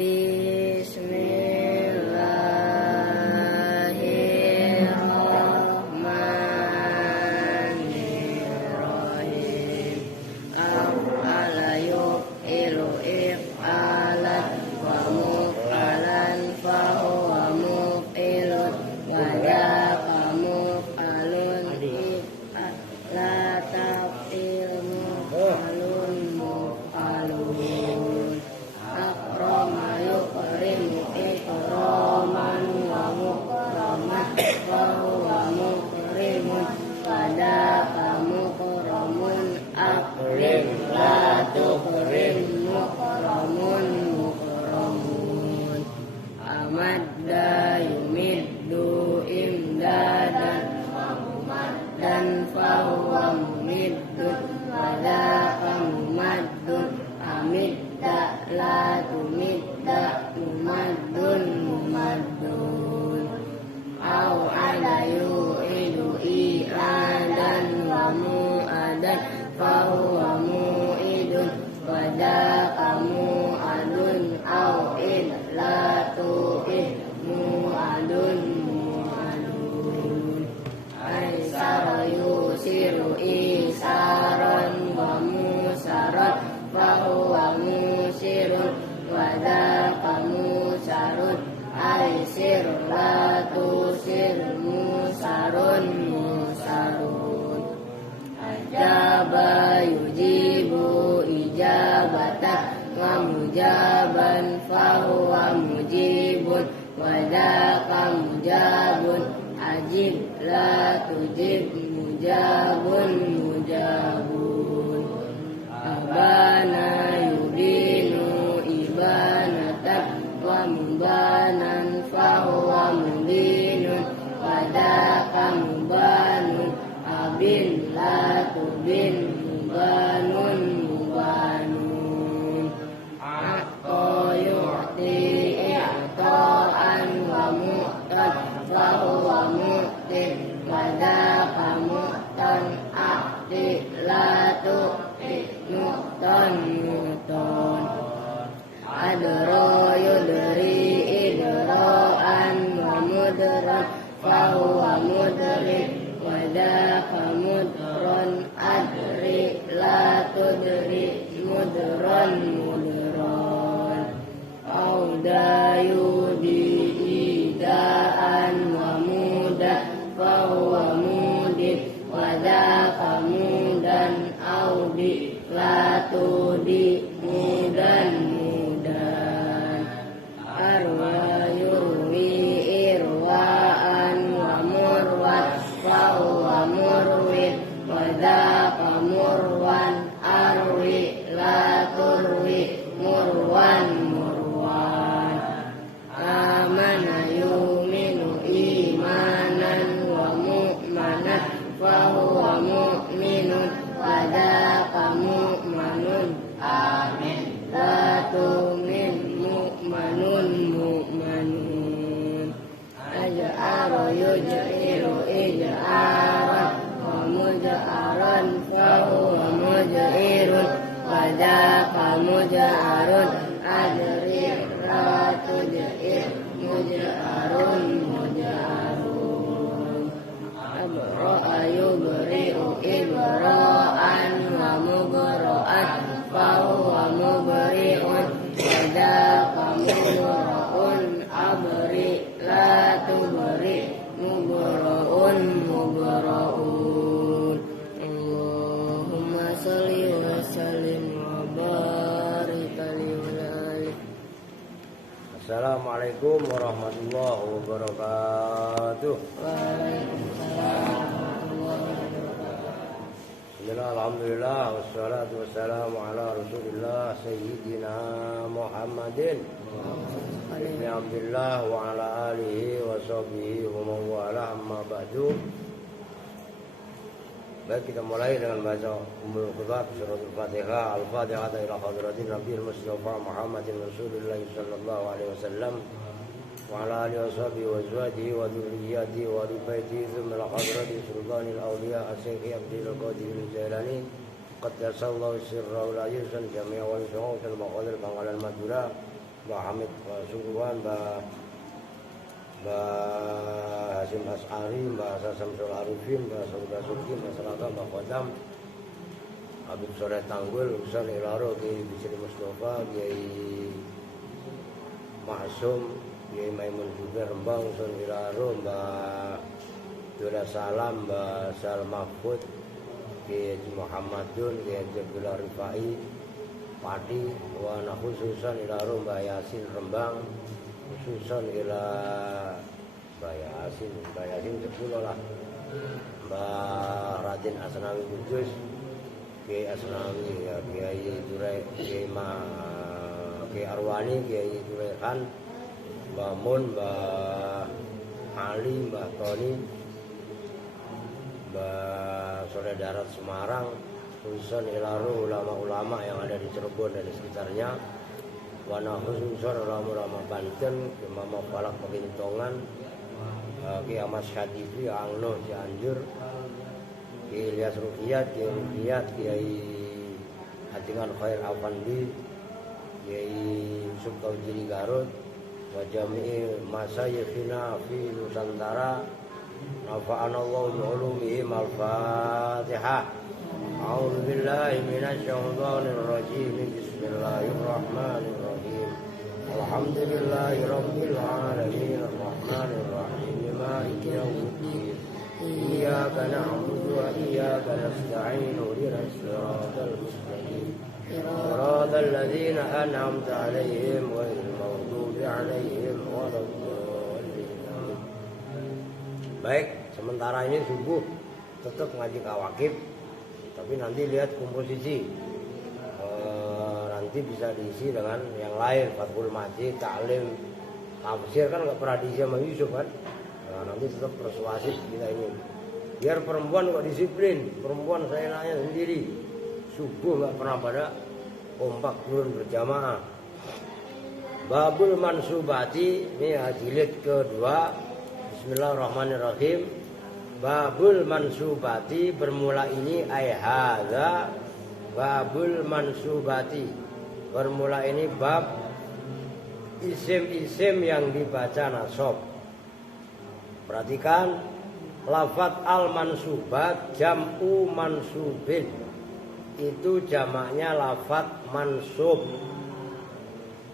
Bismillahirrahmanirrahim. Af'ala yuf'ilu if'alan wa muf'alan fahuwa muf'ilun wa da'a muf'alun if'ala taf'il muf'alun muf'alun. Akrama yukrimu ikraman wa mukraman fahuwa mukrimun wa da'a mukramun akrim la tukrim mukramun mukramun. Amadda yumiddu imdadan dan fahuwa mumiddun wa da'a mumaddun amidda la tumidda mumaddun mumaddun. Au ala yu'idu i'adan wa mu'adan fahuwa mu'idun wa da'a mu'adun au id la tu'id mu'adun mu'adun. Aisara yusiru isaran wa musaran fahuwa musirun wa da'a musarun. Aisir la tusir musarun musarun. Ajaba yujibu ijabatan wa mujaban fahuwa mujibun wa da'a mujabun. Ajib la tujib mujabun mujabun. Abana yudinu ibanatan wa mubanan fahuwa mubinun wa da'a mubanun. Abin la tubin mubanun mubanun. A'ta yu'ti i'ta'an wa mu'tan fahuwa mu'tin wa da'a mu'tan. A'ti la tu'ti mu'tan mu'tan. Adra yudri idra'an wa mudran fahuwa mudrin wa da'a mudran. Adri la tudri mudran mudran. Auda yudi ida'an wa mudan fahuwa mudin wa da'a mudan. Audi la tudi mudan mudan. Arwa yurwi irwa'an wa murwan fahuwa murwin wa da'a murwan. Arwi la turwi murwan murwan. Amana yuminu imanan wa mu'manan fahuwa mu'minun wa da'a mu'manun. Amin. La tu'min mu'manun mu'manun. Aj'ara yuj'iru ij'aran wa muj'aran fahuwa muj'irun wa da'a muj'arun. Adri la tuj'ir muj'arun muj'arun. Abra'a yubri'u ibra'an wa mubra'an fahuwa mubri'un wa da'a mubra'un. Abri la tubri mubra'un mubra'un. Allahumma salli wa sallim wa barik alaihi. Assalamualaikum warahmatullahi wabarakatuh. Waalaikumsalam. Bismillah, alhamdulillah, wassalatu wassalamu ala rasulillah Sayyidina Muhammadin ibn Abdullah wa ala alihi wa sahbihi wa man wala, amma ba'du. Baik, kita mulai dengan baca Ummul Quran Suratul Fatihah. Al-Fatihah ila hadratin Nabiul Mustafa Muhammadin Rasulullah sallallahu alaihi wasallam wa ala alihi wa sahbihi wa azwajihi wa dhurriyyatihi wa ahli baitihi thumma ila hadrati sultanil awliya Asy-Syaikh Abdul Qadir Al-Jailani qad tasallahu sirra la yusan jami'a wa yusan al-maqadir Bangkalan Madura Mbah Hamid Sungguhan, Mbah Hasim As'ari, Mbah Samsul Arifin, Mbah Saudah Suki, Mbah Salaka, Mbah Qadam, Habib Soleh Tanggul, Ustaz Ilaro, Kiai Bisri Mustafa, Kiai Maksum, Kiai Maimun juga Rembang, Ustaz Ilaro, Mbah Dura Salam, Mbah Sal Mahfud, Kiai Muhammadun, Kiai Abdullah Rifai, Padi, Wana khususan Ilaro, Mbah Yasin Rembang, khususan ila Mbah Yasin 10 lah, Mbah Raden Asnawi Kudus, Kiai Asnawi, ya, Kiai Durai, Kiai Arwani, Kiai Durai Khan, Mbah Mun, Mbah Ali, Mbah Tony, Mbah Soleh Darat Semarang, khususan Ilaro ulama-ulama yang ada di Cirebon dan di sekitarnya, wana khususan ulama-ulama Banten, Imam Falak Pegintongan, Kiai Ahmad Syadifi, Angno Cianjur, Kiai Ilyas Ruqiyat, Kiai Hatingan Khair Afandi, Kiai Yusuf Taujiri Garut, wa jami'i masayikhina fi Nusantara, nafa'anallahu bi'ulumihim. Al-Fatihah. A'udzu billahi minasy syaithanir rajim. Bismillahirrahmanirrahim. Alhamdulillahi rabbil alamin, arrahmanir rahim, maliki yaumiddin. Iyyaka na'budu wa iyyaka nasta'in. Ihdinas siratal mustaqim. Siratal ladzina an'amta 'alaihim ghairil maghdubi 'alaihim waladdallin. Baik, sementara ini subuh tetap ngaji kawakib, tapi nanti lihat komposisi. Nanti bisa diisi dengan yang lain, Fathul Majid, Ta'lim, tafsir kan nggak pernah diisi sama Yusuf kan. Nanti tetap persuasif kita ini. Biar perempuan kok disiplin, perempuan saya nanya sendiri, subuh nggak pernah pada kompak turun berjamaah. Babul Mansubati, ini jilid kedua. Bismillahirrahmanirrahim. Babul Mansubati, bermula ini hadza babul Mansubati, bermula ini bab isim-isim yang dibaca nasab. Perhatikan lafaz al-mansubat jam'u mansubin, itu jamaknya lafaz mansub.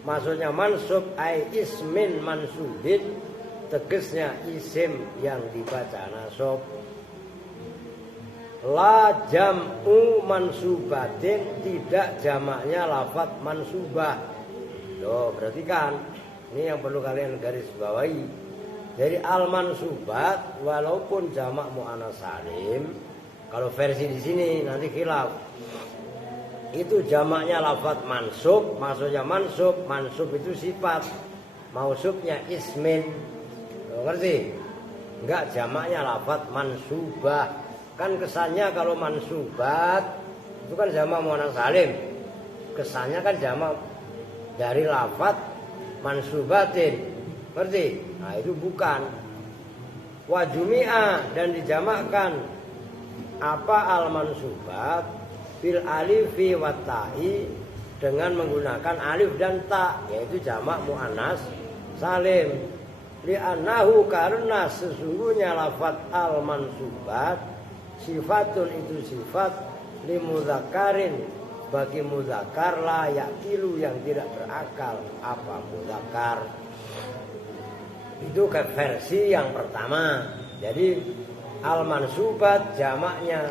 Maksudnya mansub ai ismin mansubin, tegesnya isim yang dibaca nasab. La jam'u mansubatin, tidak jamaknya lafaz mansubah. Loh, perhatikan, ini yang perlu kalian garis bawahi. Jadi al-mansubat walaupun jamak muannas salim, kalau versi di sini nanti khilaf. Itu jamaknya lafaz mansub, maksudnya mansub itu sifat, mausubnya ismin. Ngerti? Enggak, jamaknya lafaz mansubah. Kan kesannya kalau mansubat itu kan jamak muannas salim. Kesannya kan jamak dari lafaz mansubatin. Ngerti? Nah, itu bukan. Wa jumi'a, dan dijamakkan apa al-mansubat bil alifi wa ta'i, dengan menggunakan alif dan ta, yaitu jamak muannas salim. Li'annahu, karena sesungguhnya lafaz al-mansubat sifatun, itu sifat li mudzakarin, bagi mudzakar la yaqilu, yang tidak berakal. Apa mudzakar? Itu ke versi yang pertama. Jadi al-mansubat jamaknya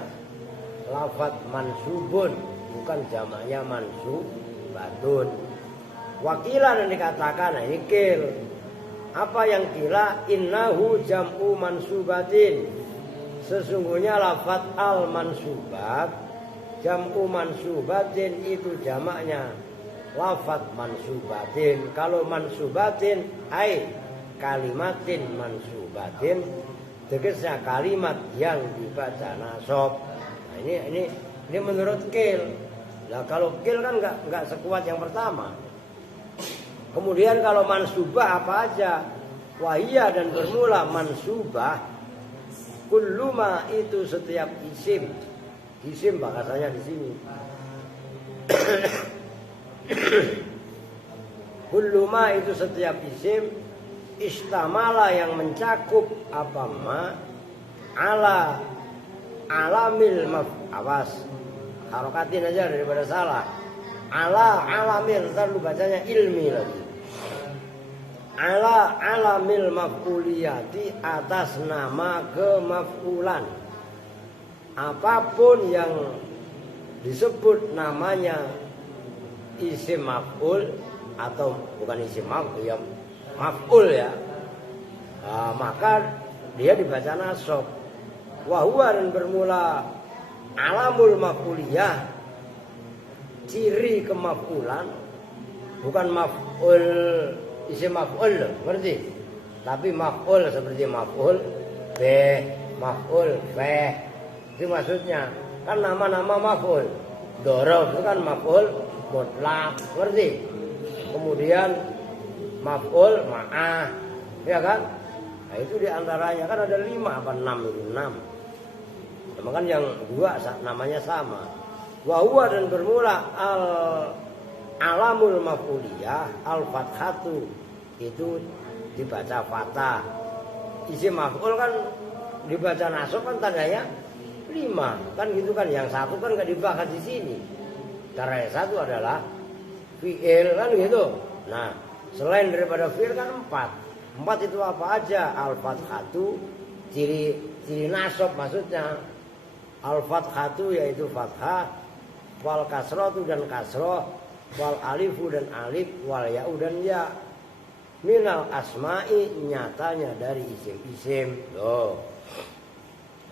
lafaz mansubun, bukan jamaknya mansubatun. Wakilan yang dikatakan, nah ini kil. Apa yang kila? Innahu jam'u mansubatin, sesungguhnya lafaz al-mansubat jam'u mansubatin, itu jamaknya lafaz mansubatin. Kalau mansubatin ai kalimatin mansubatin, tegasnya kalimat yang dibaca nasab. Nah, ini menurut kil. Nah, kalau kil kan enggak sekuat yang pertama. Kemudian kalau mansubah apa aja? Wahia, dan bermula mansubah kulluma, itu setiap isim. Isim bahasanya di sini. Kullu ma itu setiap isim istamala yang mencakup apa ma ala alamil awas harokatin aja daripada salah. Ala alamil, ntar lu bacanya ilmi lagi. Ala alamil maf'uliyati, atas nama kemaf'ulan. Apapun yang disebut namanya isim maf'ul atau bukan isim maf'ul ya, maf'ul ya, maka dia dibaca nasab. Wa huwa, dan bermula alamul maf'uliyah, ciri kemaf'ulan, bukan maf'ul isim maf'ul, ngerti? Tapi maf'ul seperti maf'ul b, maf'ul f, itu maksudnya. Kan nama-nama maf'ul. Dorob itu kan maf'ul mutlak, ngerti? Kemudian maf'ul ma'ah, ya kan? Nah itu diantaranya kan ada 5 apa 6 itu 6. Cuma kan yang 2 namanya sama. Wa huwa, dan bermula al alamul maf'uliyah al fathatu, itu dibaca fathah. Isim maf'ul kan dibaca nasab kan tandanya 5 kan gitu kan. Yang 1 kan enggak dibahas di sini. Cara yang 1 adalah fi'il kan gitu. Nah, selain daripada fi'il kan 4. 4 itu apa aja? Al-fathatu, ciri nasab maksudnya. Al-fathatu yaitu fathah, wal kasratu dan kasroh, wal alifu dan alif, wal ya'u dan ya. Minal asma'i, nyatanya dari isim-isim. Loh.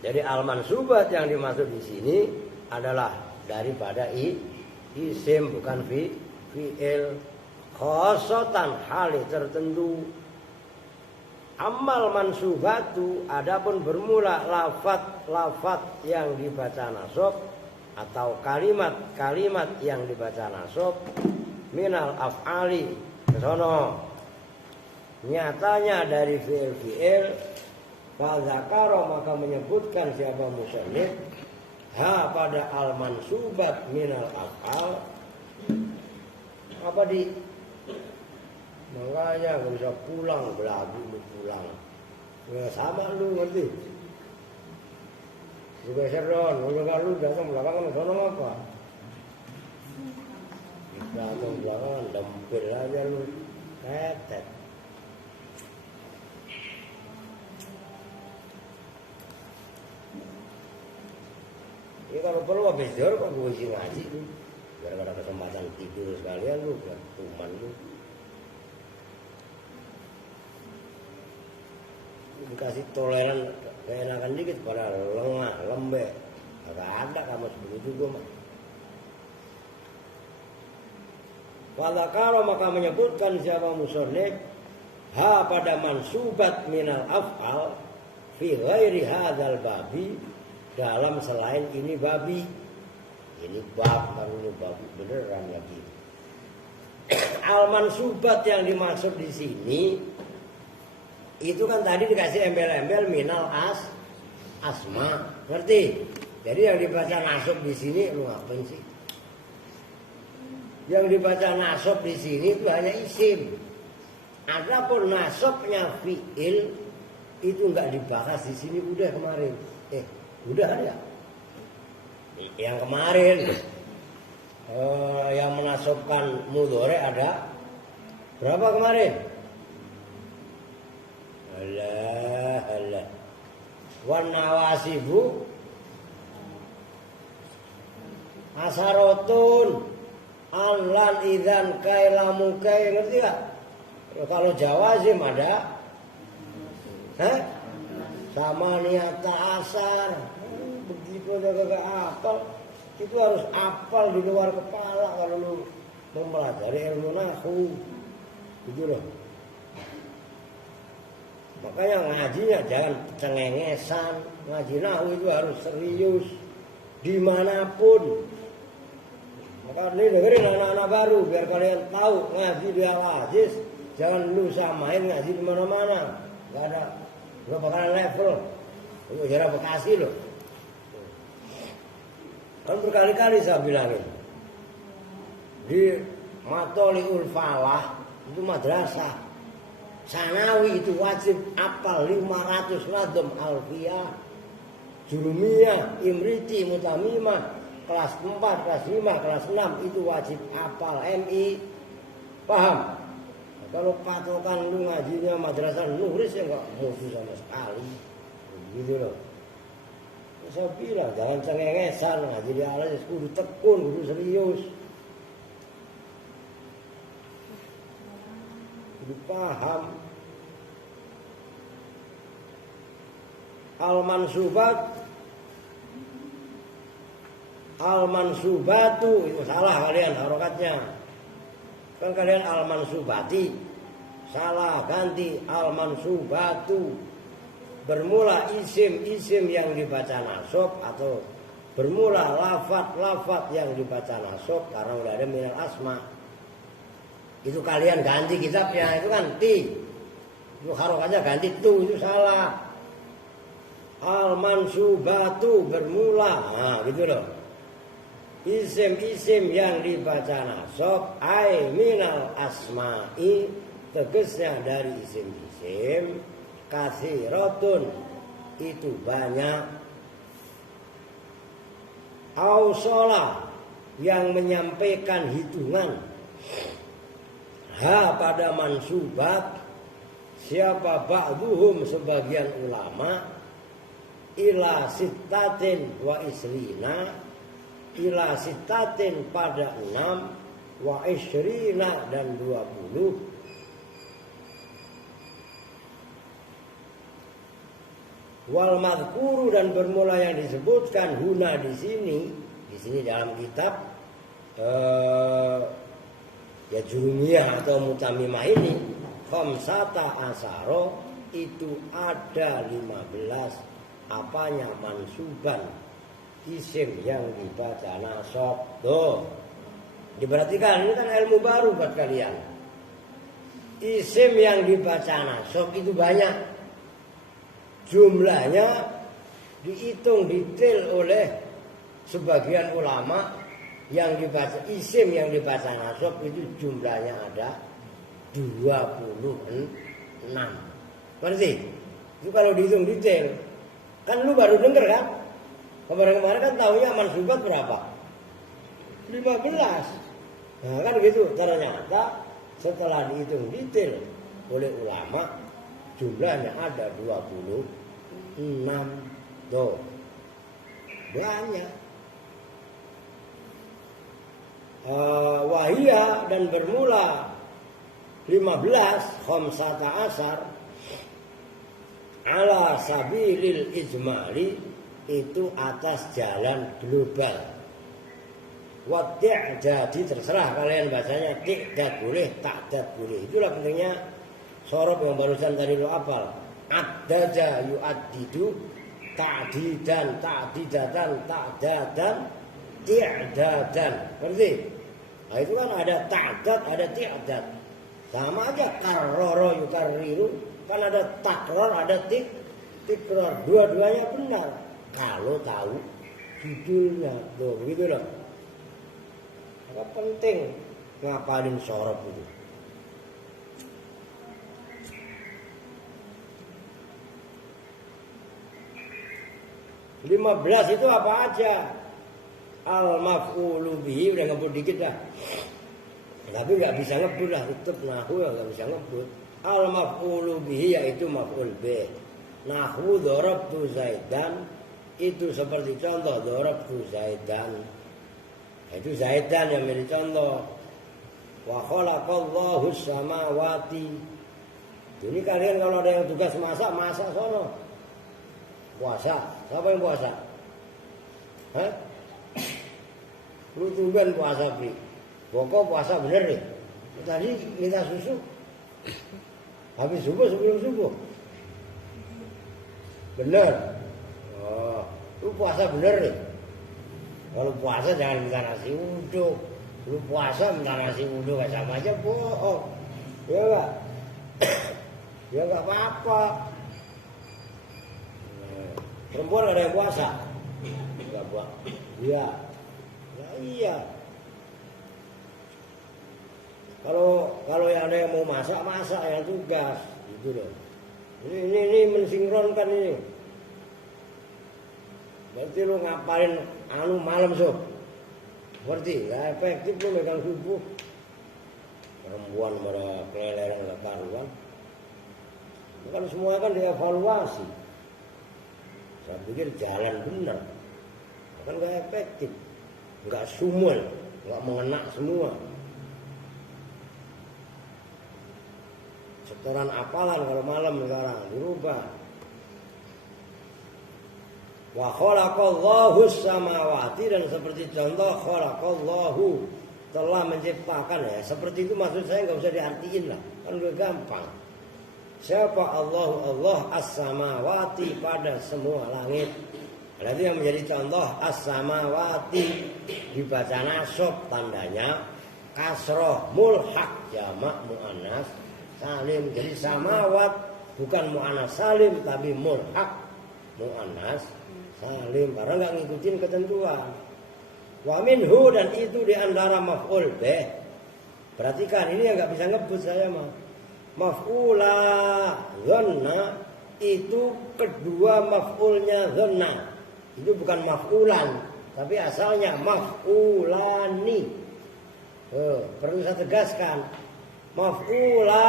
Jadi al-mansubat yang dimaksud di sini adalah daripada isim, bukan fi'il. Khosotan, hal tertentu. Amal mansubatu, adapun bermula lafat yang dibaca nasab atau kalimat yang dibaca nasab, minal af'ali, kesono nyatanya dari fi'il. Fadzakaro, maka menyebutkan siapa musannif ha pada al mansubat minal af'al, apa di makanya gak bisa pulang belagu lu pulang ya, sama lu ngerti juga seron kalau lu datang belakangan sono apa datang belakangan dempil aja lu tetet. Ya kalau perlu habis jor kok gue isi ngaji lu biar ada kesempatan tidur sekalian lu biar kuman lu. Dikasih toleran keenakan dikit pada lengah, lembek. Agak ada kamu sebegitu gue mah. Fadzakara, maka menyebutkan siapa musannif ha pada mansubat minal af'al fi ghairi hadzal babi, dalam selain ini babi. Ini bab, baru ini babi beneran lagi. Al mansubat yang dimaksud di sini itu kan tadi dikasih embel-embel minal asma, ngerti? Jadi yang dibaca nasab di sini lu ngapain sih? Yang dibaca nasab di sini itu hanya isim. Adapun nasabnya fi'il itu enggak dibahas di sini, udah kemarin. Udah ada. Yang kemarin yang menasabkan mudhari ada berapa kemarin? Allah. Wan nawasibu asarotun alan idzan kailamu kai, ngerti gak? Kalau jawazim ada sama niata asar. Begitu aja gak hafal, itu harus hafal di luar kepala kalau lu mempelajari ilmu nahwu. Gitu loh. Makanya ngajinya jangan cengengesan. Ngaji nahwu itu harus serius dimanapun. Maka ini dengerin anak-anak baru biar kalian tahu ngaji di Al-Aziz. Jangan lu samain ngaji di mana-mana. Gak ada, gak bakalan level. Itu jarak Bekasi loh. Kan berkali-kali saya bilangin di Matoliul Falah itu madrasah. Sanawi itu wajib apal 500 ladom alfiyah, jurumiyah, imriti, mutamimah, kelas 4, kelas 5, kelas 6 itu wajib apal MI. Paham? Kalau patokan lu ngajinya madrasah nuris ya enggak musuh sama sekali. Gitu loh. Saya bilang jangan cengengesan ngaji di alas kudu tekun, kudu serius. Kudu paham. Al-mansubatu itu salah kalian harokatnya. Kan kalian al-mansubati. Salah, ganti al-mansubatu. Bermula isim-isim yang dibaca nasab atau bermula lafaz-lafaz yang dibaca nasab karena udah ada minal asma. Itu kalian ganti kitabnya, itu kan ti. Itu harokatnya ganti tu, itu salah. Al-mansubatu bermula, nah gitu loh. Isim-isim yang dibaca nasab ai minal asma'i, tegasnya dari isim-isim, katsiratun itu banyak, ausola yang menyampaikan hitungan, ha pada mansubat, siapa ba'duhum sebagian ulama, ila sittatin wa isrina, ila sittatin pada 6, wa isrina dan 20. Wal madhkuru dan bermula yang disebutkan huna di sini dalam kitab ya jurumiyah atau mutamimah ini, khamsata asaro itu ada 15 apanya mansuban isim yang dibaca nasab. Tuh diperhatikan, ini kan ilmu baru buat kalian. Isim yang dibaca nasab itu banyak. Jumlahnya dihitung detail oleh sebagian ulama, yang dibaca isim yang dibaca nasab itu jumlahnya ada 26. Berarti itu kalau dihitung detail, kan lu baru denger kan? Kemarin kan tahunya mansubat berapa? 15. Nah kan gitu, ternyata setelah dihitung detail oleh ulama jumlahnya ada 26. Tuh banyak. Wahia dan bermula 15 khamsata asar ala sabilil ijmali, itu atas jalan global. Wati' jadi terserah kalian bacanya, ti'dad boleh, ta'dad boleh. Itulah pentingnya sorob yang barusan tadi lo hafal. Addaja yu'addidu, ta'didan, ta'didatan, ta'dadan, ti'dadan. Berarti nah itu kan ada ta'dad, ada ti'dad. Sama aja karroro yukarriru, kan ada takror, ada tikror. Dua-duanya benar kalau tahu judulnya. Tuh begitu loh. Maka penting ngapalin sorob itu. 15 itu apa aja? Al-maf'ulu bihi, udah ngebut dikit dah. Tapi nggak bisa ngebut lah, tetap nahu ya nggak bisa ngebut. Al-maf'ulu bihi yaitu maf'ul bih. Nahu darabtu Zaidan, itu seperti contoh darabtu Zaidan. Itu Zaidan yang menjadi contoh. Wa khalaqallahu samawati. Ini kalian kalau ada yang tugas masak sono. Puasa, siapa yang puasa? Hah? Lu tungguan puasa Bri. Pokok puasa bener nih. Tadi minta susu. Habis subuh sebelum subuh. Bener. Oh, lu puasa bener nih. Kalau puasa jangan minta nasi uduk. Lu puasa minta nasi uduk gak sama aja bohong. Ya enggak? Ya enggak apa-apa. Perempuan ada yang puasa? Enggak puasa. Iya. Ya iya. Kalau yang ada yang mau masak yang tugas gitu loh. Ini mensinkronkan ini. Berarti lu ngapalin malam sob. Berarti nggak efektif lu megang subuh. Perempuan pada keleleran nggak karuan. Bukan semua kan dievaluasi. Saya pikir jalan benar. Kan nggak efektif, nggak sumul, nggak mengena semua. Setoran apalan kalau malam sekarang dirubah. Wa khalaqallahu samawati, dan seperti contoh khalaqallahu, telah menciptakan ya. Seperti itu maksud saya nggak usah diartiin lah, kan udah gampang. Siapa Allah as-samawati, pada semua langit. Berarti yang menjadi contoh as-samawati dibaca nasab, tandanya kasroh mulhaq jamak muannas salim. Jadi samawat bukan muannas salim tapi mulhaq muannas salim, karena nggak ngikutin ketentuan. Wa minhu, dan itu diantara maf'ul bih. Perhatikan ini yang nggak bisa ngebut saya mah. Maf'ula dhanna, itu kedua maf'ulnya dhanna. Itu bukan maf'ulan, tapi asalnya maf'ulani. Perlu saya tegaskan, maf'ula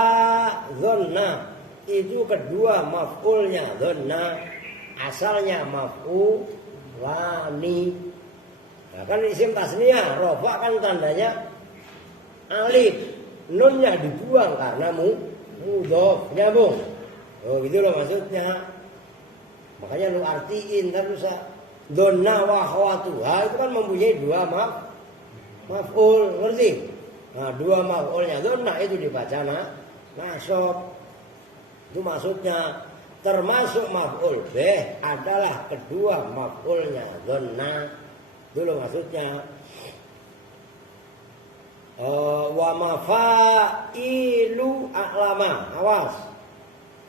dhanna itu kedua maf'ulnya dhanna, asalnya maf'ulani. Nah, kan isim tasniyah, rofa kan tandanya alif, nunnya dibuang karena mudhof, nyambung. Oh gitu loh maksudnya. Makanya lu artiin kan usah. Donna wa khawatuha itu kan mempunyai dua maf'ul, ngerti? Nah, dua maf'ulnya donna itu dibaca nasab. Itu maksudnya, termasuk maf'ul bih adalah kedua maf'ulnya donna. Itu loh maksudnya. Wa mafailu a'lama, awas.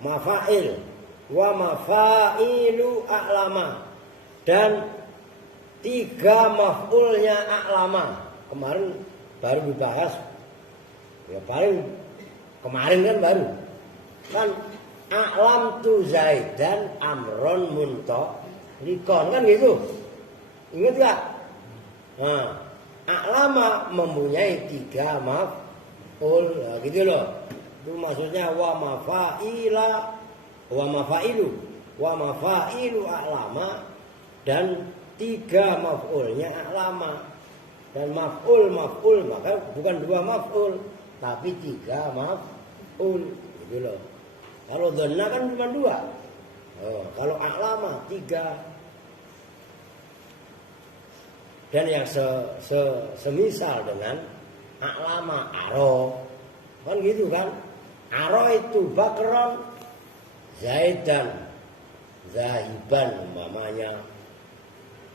Mafail wa mafailu a'lama, dan tiga maf'ulnya a'lama. Kemarin baru dibahas, ya paling kemarin kan baru kan a'lam tu zaidan amron muntaliqon, kan gitu, ingat gak? Nah, a'lama mempunyai tiga maf'ul, nah, gitu loh. Itu maksudnya wa mafailu a'lama, dan tiga maf'ulnya a'lama. Dan maf'ul maka bukan dua maf'ul tapi tiga maf'ul, gitu loh. Kalau dhanna kan cuma dua. Kalau a'lama tiga. Dan yang semisal dengan a'lama, aro, kan gitu kan. Aro itu bakron zaidan zahiban umpamanya.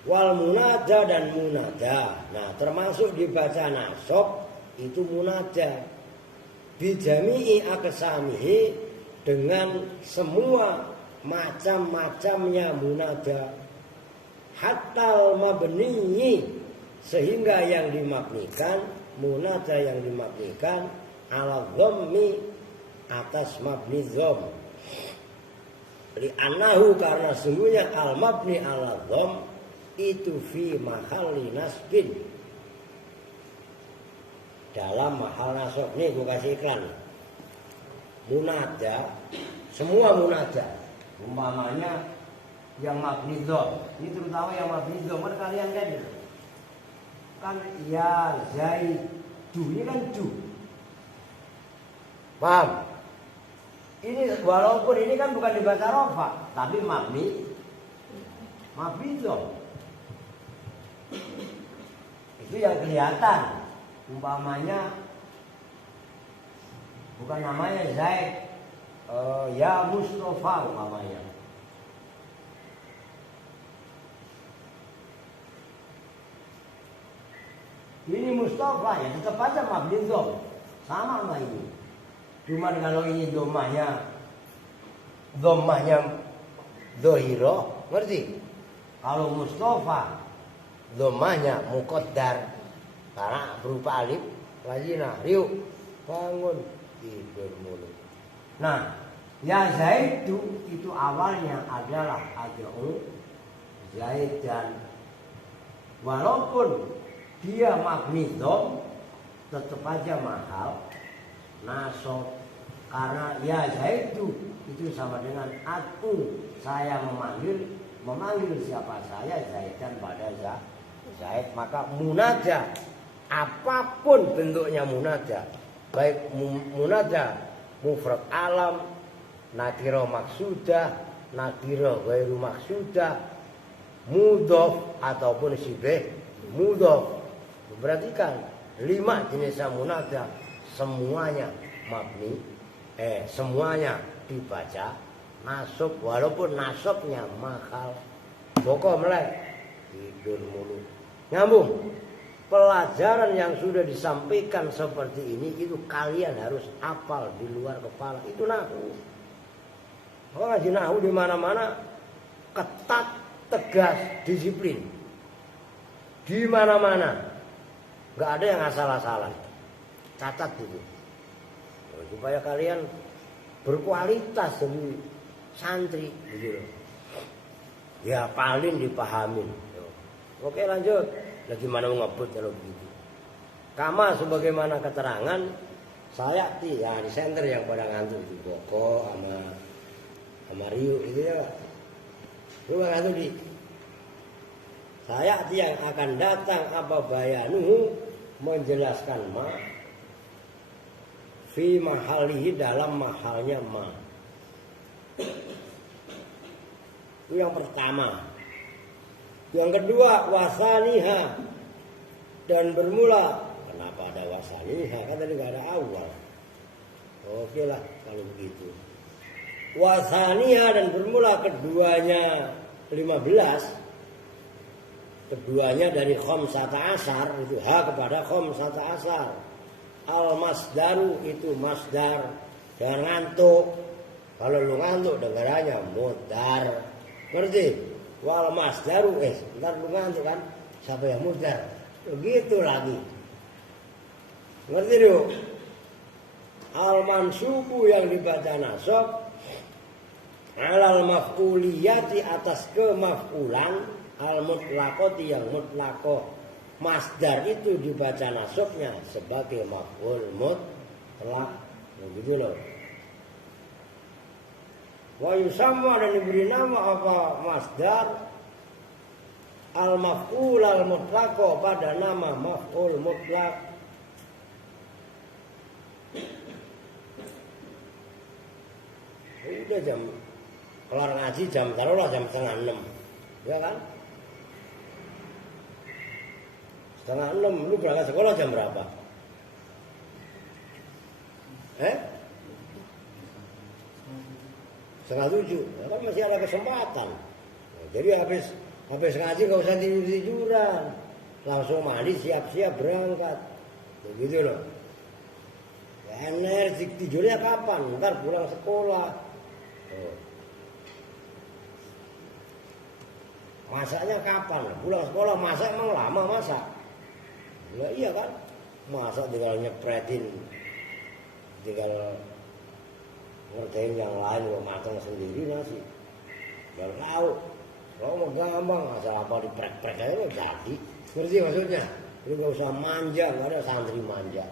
Wal munada, dan munada. Nah, termasuk dibaca nasab itu munada. Bijami'i aqsamihi, dengan semua macam-macamnya munada. Hatta mabniyi, sehingga yang dimabnikan, munada yang dimabnikan ala dhammi, atas mabni dhamm. Li'annahu, karena sungguhnya al mabni ala dhamm itu fi mahalli nasbin, dalam mahal nasab. Nih gue kasih iklan. Munada, semua munada, umpamanya yang mabni dhamm, ini terutama yang mabni dhamm, kan kalian kan ya zaidu, ini kan du, paham? Ini walaupun ini kan bukan dibaca rofa, tapi mabni dhamm. Itu yang kelihatan. Umpamanya bukan namanya Zaid, ya Mustafa umpamanya. Ini Mustafa, ya tetap aja mabni dhamm, sama sama ini. Cuma kalau ini dhammahnya dhahira, ngerti? Kalau Mustafa dhammahnya muqaddar, karena berupa alif wajina. Riu, bangun tidur mulu. Nah, ya Zaidu itu awalnya adalah ad'u Zaidan. Walaupun dia mabni dhom, tetap aja mahal nasab, karena ya Zaidu itu sama dengan ad'u, saya memanggil siapa saya Zaidan pada Zaid. Maka munada, apapun bentuknya munada, baik munada mufrad alam, nakira maksudah, nakira ghairu maksudah, mudhof ataupun sibeh mudhof. Perhatikan 5 jenis munada semuanya mabni, semuanya dibaca nasab, walaupun nasabnya mahal. Pokok melek tidur mulu. Nyambung. Pelajaran yang sudah disampaikan seperti ini itu kalian harus hafal di luar kepala. Itu nahwu. Kalau ngaji nahwu di mana-mana ketat, tegas, disiplin. Di mana-mana. Enggak ada yang asal-asalan. Catat itu. Supaya kalian berkualitas jadi santri gitu. Ya paling dipahamin. Oke, lanjut. Lagi mana mau ngebut kalau begitu. Kama sebagaimana keterangan saya ya di center yang pada ngantuk di Boko sama Rio itu ya. Lu ngantuk di. Saya yang akan datang apa bayanuhu menjelaskan ma fi mahalihi dalam mahalnya ma. Itu yang pertama. Yang kedua wasaniha, dan bermula. Kenapa ada wasaniha? Kan tadi gak ada awal. Oke lah kalau begitu. Wasaniha dan bermula keduanya 15. Keduanya dari khamsata asar, itu ha kepada khamsata asar. Al masdaru itu masdar. Jangan ngantuk. Kalau lu ngantuk dengarannya mudar. Ngerti? Wal masdaru ntar lu ngantuk kan, siapa yang mudar? Begitu lagi. Ngerti dulu? Al mansubu yang dibaca nasab alal maf'uliyati atas kemaf'ulan, al mutlaqati yang mutlaqah. Masdar itu dibaca nasabnya sebagai maf'ul mutlaq. Begitu loh. Wa yusamma dan diberi nama apa masdar al-maf'ul al-mutlaq pada nama maf'ul mutlaq. Udah jam kelar ngaji jam taruhlah jam 5:30. Ya kan? 5:30 lu berangkat sekolah jam berapa? 6:30, kan masih ada kesempatan. Nah, jadi habis ngaji nggak usah tidur-tiduran, langsung mandi siap-siap berangkat, begitu loh. Energi tidurnya kapan? Ntar pulang sekolah. Masaknya kapan? Pulang sekolah masak emang lama masak? Ya iya kan? Masak tinggal nyepretin, tinggal ngerjain yang lain, gak matang sendiri nasi. Gak tahu. Kalau mau gampang, asal apa diprek-prek aja lo jadi. Ngerti maksudnya? Lu gak usah manja, gak ada santri manja.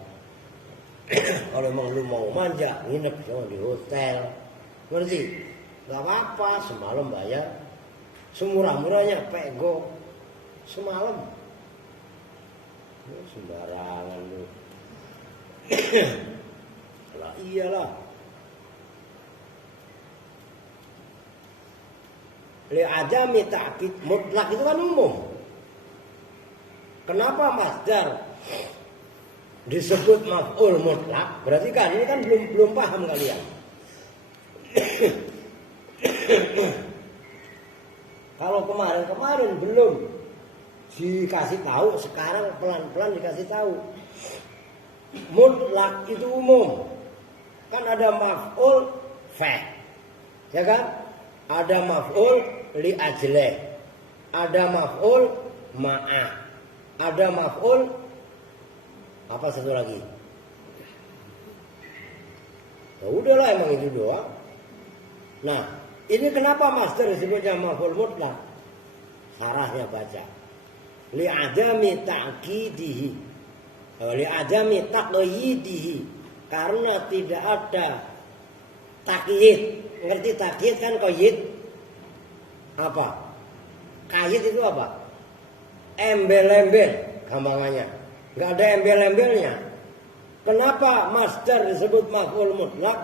Kalau emang lu mau manja, nginep cuma di hotel. Ngerti? Gak apa-apa, semalam bayar. Semurah-murahnya pego. Semalam. Sembarangan lu. Lah iyalah. Li'adami ta'kid mutlak itu kan umum. Kenapa masdar disebut maf'ul mutlak? Berarti kan ini kan belum paham kalian. Kalau kemarin belum dikasih tahu, sekarang pelan-pelan dikasih tahu. Mutlak itu umum. Kan ada maf'ul fa', ya kan? Ada maf'ul li ajleh, ada maf'ul ma'ah, ada maf'ul apa satu lagi? Ya udahlah emang itu doang. Nah, ini kenapa master disebutnya maf'ul mutlak? Sarahnya baca. Li'adami ta'kidihi. Li'adami taqyidihi. Karena tidak ada takyid. Ngerti takyid kan qayyid? Apa? Qayyid itu apa? Embel-embel gampangannya. Enggak ada embel-embelnya. Kenapa masdar disebut maf'ul mutlak?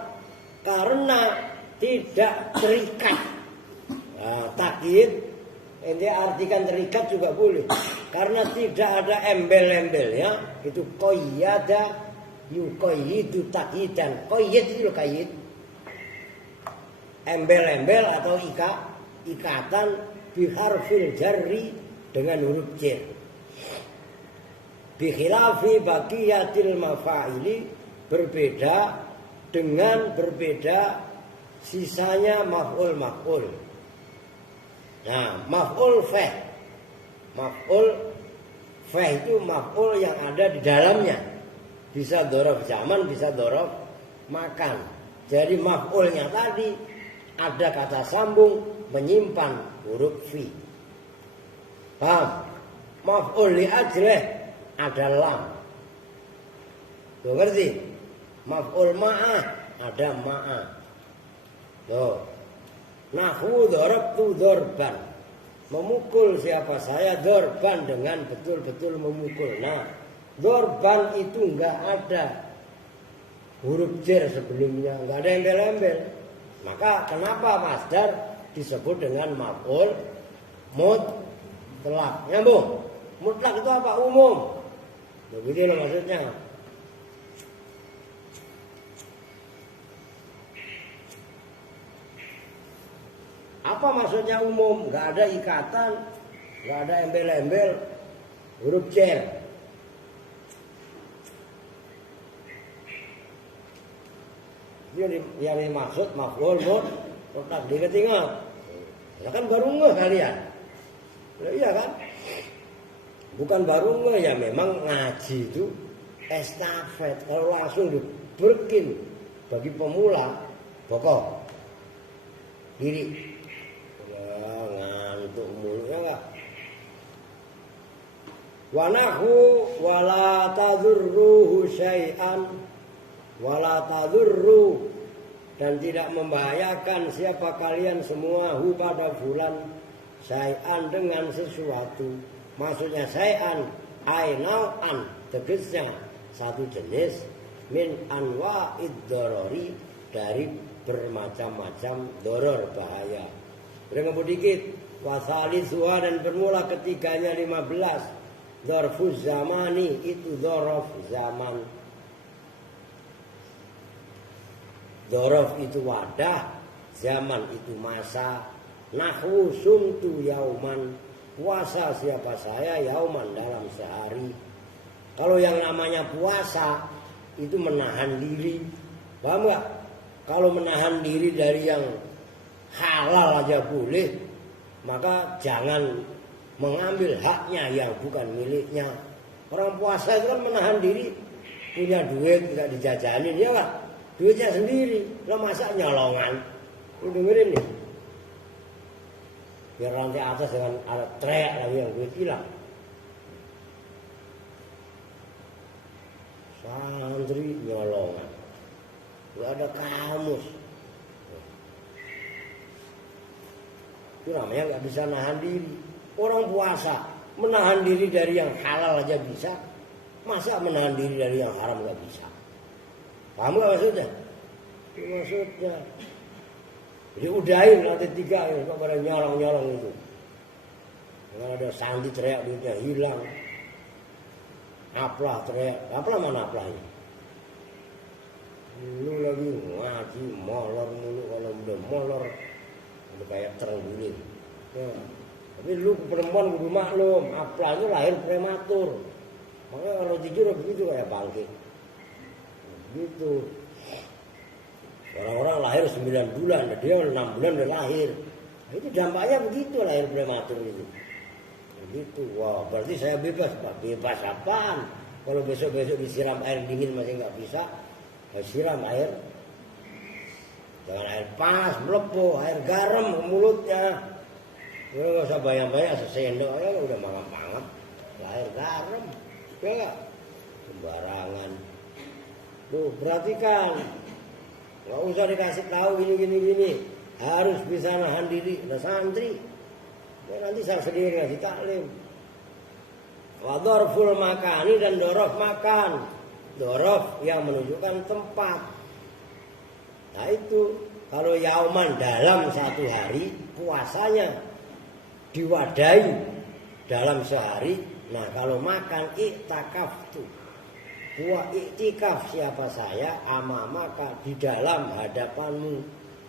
Karena tidak terikat. Nah, takyid ini artikan terikat juga boleh. Karena tidak ada embel-embelnya. Itu qayyada yuqayyidu takyidan. Qayyid itu qayyid. Embel-embel atau ikatan biharfil jarri dengan huruf jar. Bikhilafi baqiyatil mafa'ili berbeda sisanya maf'ul. Nah, maf'ul feh itu maf'ul yang ada di dalamnya. Bisa dzaraf zaman, bisa dzaraf makan. Jadi maf'ulnya tadi ada kata sambung menyimpan huruf fi. Paham? Maf'ul li ajlih ada lam. Tuh ngerti? Maf'ul ma'ah ada ma'ah. Tuh. Nahwu darabtu darban. Memukul siapa saya darban dengan betul-betul memukul. Nah, darban itu enggak ada huruf jar sebelumnya, enggak ada embel-embel. Maka kenapa masdar disebut dengan maf'ul mutlak? Nyambung. Mutlak itu apa? Umum. Begitu loh maksudnya. Apa maksudnya umum? Gak ada ikatan, gak ada embel-embel, huruf jar. Yang dimaksud maf'ul mutlak diingat-ingat. Ya kan baru ngeh kalian. Nah, iya kan? Bukan baru ngeh ya, memang ngaji itu estafet. Kalau langsung diberkin bagi pemula, pokok diri. Ya, ngantuk mulu ya enggak? Wa nahu wala tadurruhu syai'an wala tadurru, dan tidak membahayakan siapa kalian semua hu pada fulan syai'an dengan sesuatu. Maksudnya syai'an ainau'an, tegasnya satu jenis min anwa'id dorori, dari bermacam-macam doror bahaya. Udah dikit. Wasali suha, dan bermula ketiganya 15. Dorfuz zamani, itu dorof zaman. Dorof itu wadah, zaman itu masa. Nahwu sumtu yauman, puasa siapa saya yauman dalam sehari. Kalau yang namanya puasa itu menahan diri. Paham gak? Kalau menahan diri dari yang halal aja boleh, maka jangan mengambil haknya yang bukan miliknya. Orang puasa itu kan menahan diri, punya duit tidak dijajanin, ya kan? Duitnya sendiri, lo masa nyolongan? Lu dengerin nih. Biar lantai atas dengan alat teriak lagi yang duit hilang. Santri nyolongan, gak ada kamus. Itu namanya gak bisa nahan diri. Orang puasa menahan diri dari yang halal aja bisa, masa menahan diri dari yang haram gak bisa? Paham gak maksudnya? Itu maksudnya. Jadi udahin lantai 3 ya, kok pada nyolong-nyolong itu. Kalau ada santri teriak duitnya hilang. Aplah teriak, aplah mana aplahnya? Lu lagi ngaji molor mulu, kalau udah molor udah kayak terengguling. Ya. Tapi lu perempuan kudu maklum, aplah itu lahir prematur. Makanya kalau tidur begitu kayak bangkit. Gitu. Orang-orang lahir 9 bulan, dia 6 bulan udah lahir. Nah, itu dampaknya begitu lahir prematur itu. Begitu. Wah, berarti saya bebas, Pak. Bebas apaan? Kalau besok-besok disiram air dingin masih nggak bisa, siram air Jangan air panas, melepuh, air garam ke mulutnya. Lu nggak usah bayang-bayang sesendok ya udah makan banget. Air garam, ya sembarangan. Tuh perhatikan, nggak usah dikasih tahu gini. Harus bisa nahan diri, udah santri. Ya, nanti saya sendiri ngasih taklim. Wadorful makani dan dorof makan. Dorof yang menunjukkan tempat. Nah itu kalau yauman dalam satu hari puasanya diwadahi dalam sehari. Nah kalau makan iktikaf tuh. Iktikaf siapa saya amamaka di dalam hadapanmu.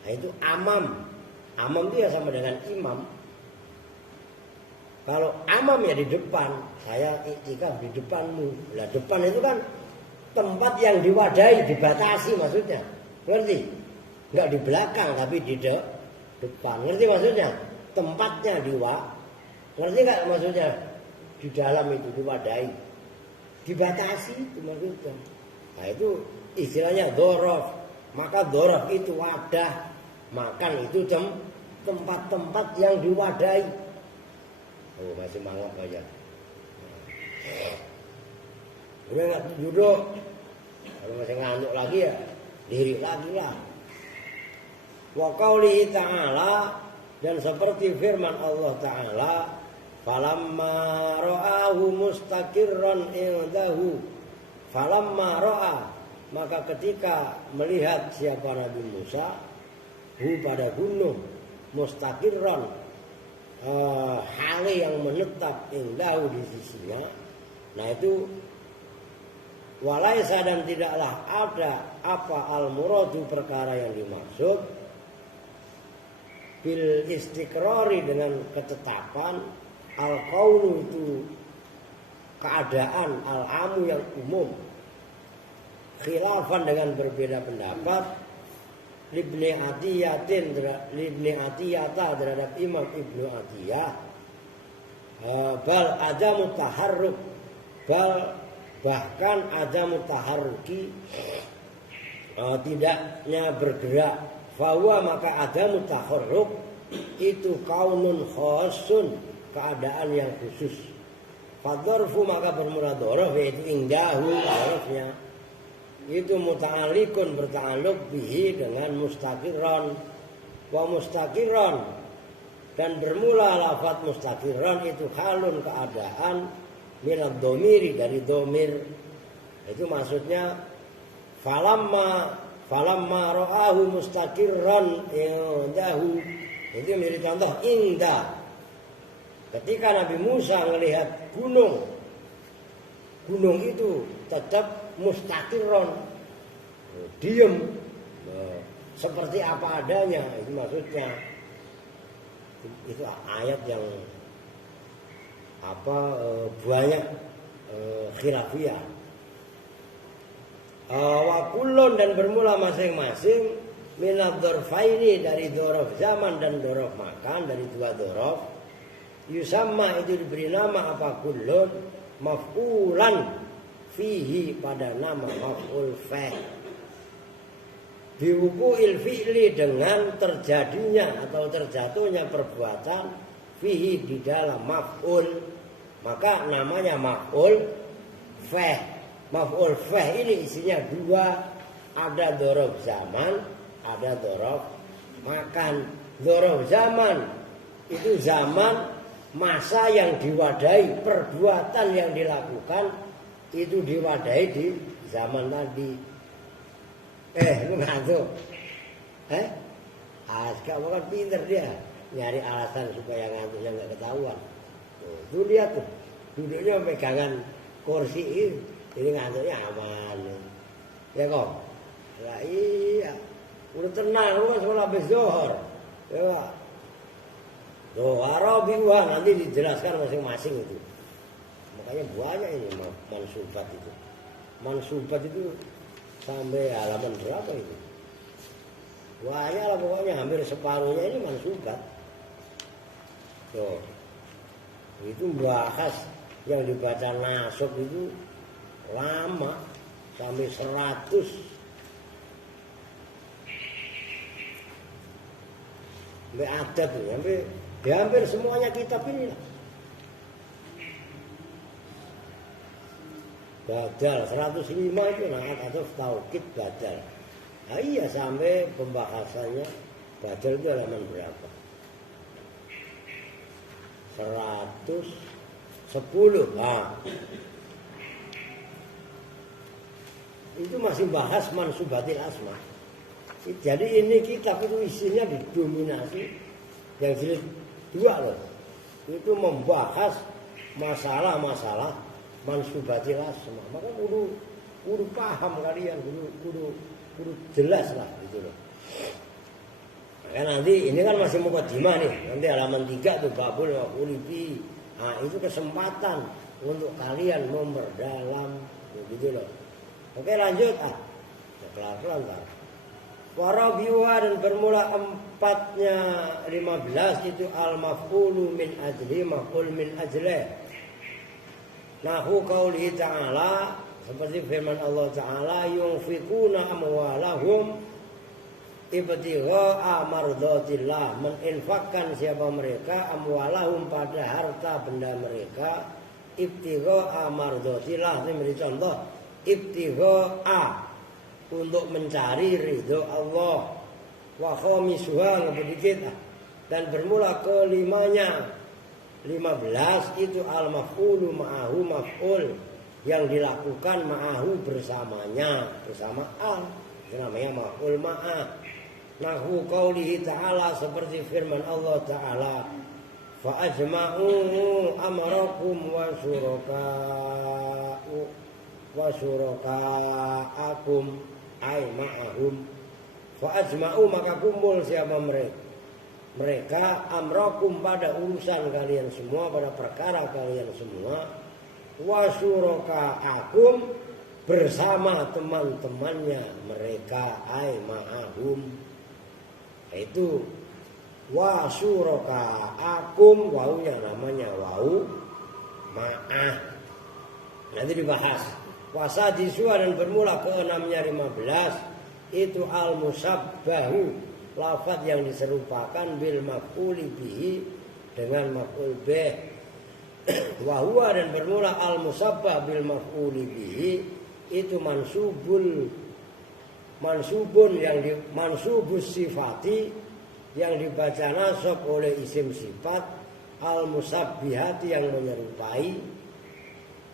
Nah itu amam. Amam itu ya sama dengan imam. Kalau amam ya di depan, saya iktikaf di depanmu. Lah depan itu kan tempat yang diwadahi, dibatasi maksudnya. Ngerti? Enggak di belakang tapi di depan. Ngerti maksudnya? Tempatnya ngerti enggak maksudnya? Di dalam itu diwadahi. Dibatasi itu maksudnya. Nah itu istilahnya dorof. Maka dorof itu wadah. Makan itu tempat-tempat yang diwadahi. Oh masih mangap aja. Udah nggak duduk. Kalau masih ngantuk lagi ya diri lagi lah. Wa qaulihi ta'ala dan seperti firman Allah Ta'ala, falamma ra'ahu mustaqirran indahu. Falamma ra'a, maka ketika melihat siapa Nabi Musa pada gunung mustaqirran, hal yang menetap indahu di sisinya. Nah itu walaisa dan tidaklah ada apa al-muradu perkara yang dimaksud bil istiqrari dengan ketetapan, al-qaulu itu keadaan, al-amu yang umum, khilafan dengan berbeda pendapat, Ibni Atiyata terhadap Imam Ibnu Atiyah, bal ada mutaharruk, bahkan ada mutaharruki, tidaknya bergerak. Fahuwa maka ada mutaharruk itu kaunun khosun, keadaan yang khusus. Fadorfu maka bermula dorof yaitu indahu dorofnya. Itu muta'alikun berta'aluk bihi dengan mustaqirran wa mustaqirran, dan bermula lafaz mustaqirran itu halun keadaan minad domiri dari domir. Itu maksudnya falamma ra'ahu mustaqirran indahu. Itu mirip contoh indah. Ketika Nabi Musa melihat gunung itu tetap mustaqirron, diem, seperti apa adanya. Itu maksudnya. Itu ayat yang banyak khilafiyah. Wa kullun dan bermula masing-masing minad dzarfaini dari dzaraf zaman dan dzaraf makan, dari dua dzaraf. Yusamma itu diberi nama apa? Kullun maf'ulan fihi pada nama maf'ul fa'il. Biwuqu'il fi'li dengan terjadinya atau terjatuhnya perbuatan fihi di dalam maf'ul, maka namanya maf'ul fa'il. Maf'ul fa'il ini isinya dua, ada dzaraf zaman, ada dzaraf makan. Dzaraf zaman itu zaman masa yang diwadahi, perbuatan yang dilakukan itu diwadahi di zaman tadi. Lu ngantuk? Kamu kan pinter dia nyari alasan supaya ngantuknya nggak ketahuan. Tuh lihat tuh, duduknya pegangan kursi ini, jadi ngantuknya aman. Ya kok? Lah iya, udah tenang, lu kan sekolah habis zuhur. Ya Pak. Tuh, Arabiwa nanti dijelaskan masing-masing itu. Makanya banyak ini mansubat itu. Mansubat itu sampai halaman berapa itu? Banyak lah pokoknya, hampir separuhnya ini mansubat. Tuh, itu bahas yang dibaca nasab itu lama, sampai 100. adat tuh, hampir semuanya kitab ini lah. Badal 105 itu naat atau taukid badal. Nah, iya sampai pembahasannya badal itu halaman berapa? 110. Nah, itu masih bahas mansubatil asma. Jadi ini kitab itu isinya didominasi yang jilid 2 loh. Itu membahas masalah-masalah mansubatil asma. Maka kudu paham kalian, kudu jelas lah gitu loh. Maka nanti ini kan masih mukadimah nih. Nanti halaman 3 tuh babul ulibi. Nah, itu kesempatan untuk kalian memperdalam gitu loh. Oke, lanjut pelan-pelan Pak. Warabiwa dan bermula 4-nya 15 itu al-maf'ulu min ajli maf'ul min ajli. Nahu qaulihi ta'ala seperti firman Allah Ta'ala yunfiquna amwalahum ibtigha'a mardatillah, meninfakkan siapa mereka amwalahum pada harta benda mereka ibtigha'a mardatillah. Ini beri contoh ibtigha'a untuk mencari ridho Allah. Wa khamisuha lebih dan bermula kelimanya 15 itu al-maf'ulu ma'ahu maf'ul yang dilakukan ma'ahu bersamanya, bersama al, itu namanya maf'ul ma'ah. Nahu qaulihi ta'ala seperti firman Allah Ta'ala fa ajma'u amrakum wa syuraka'akum ay ma'ahum. Fa ajma'u maka kumpul siapa mereka amrakum pada urusan kalian semua, pada perkara kalian semua, wa syuraka'akum bersama teman-temannya mereka ay ma'ahum. Itu wa syuraka'akum, waunya namanya wau ma'ah. Nanti dibahas. Wasadiswa dan bermula ke-6-nya 15 itu al-musabbahu, lafaz yang diserupakan bil maf'uli bihi dengan maf'ul bih. Wa huwa dan bermula al-musabbah bil maf'uli bihi itu mansubun yang di mansubus sifati yang dibaca nasab oleh isim sifat al-musabbihati yang menyerupai,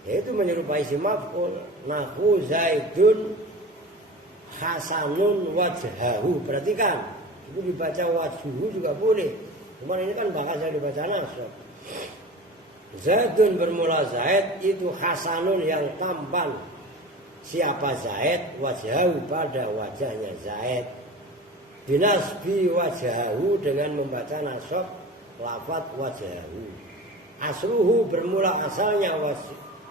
yaitu menyerupai si maf'ul. Nahu Zaidun Hasanun wajhahu. Perhatikan, itu dibaca wajhuhu juga boleh. Cuma ini kan bahasa dibaca nasab. Zaidun bermula Zaid itu Hasanun yang tampan. Siapa Zaid? Wajhahu pada wajahnya Zaid. Binasbi wajhahu dengan membaca nasab lafaz wajhahu. Asluhu bermula asalnya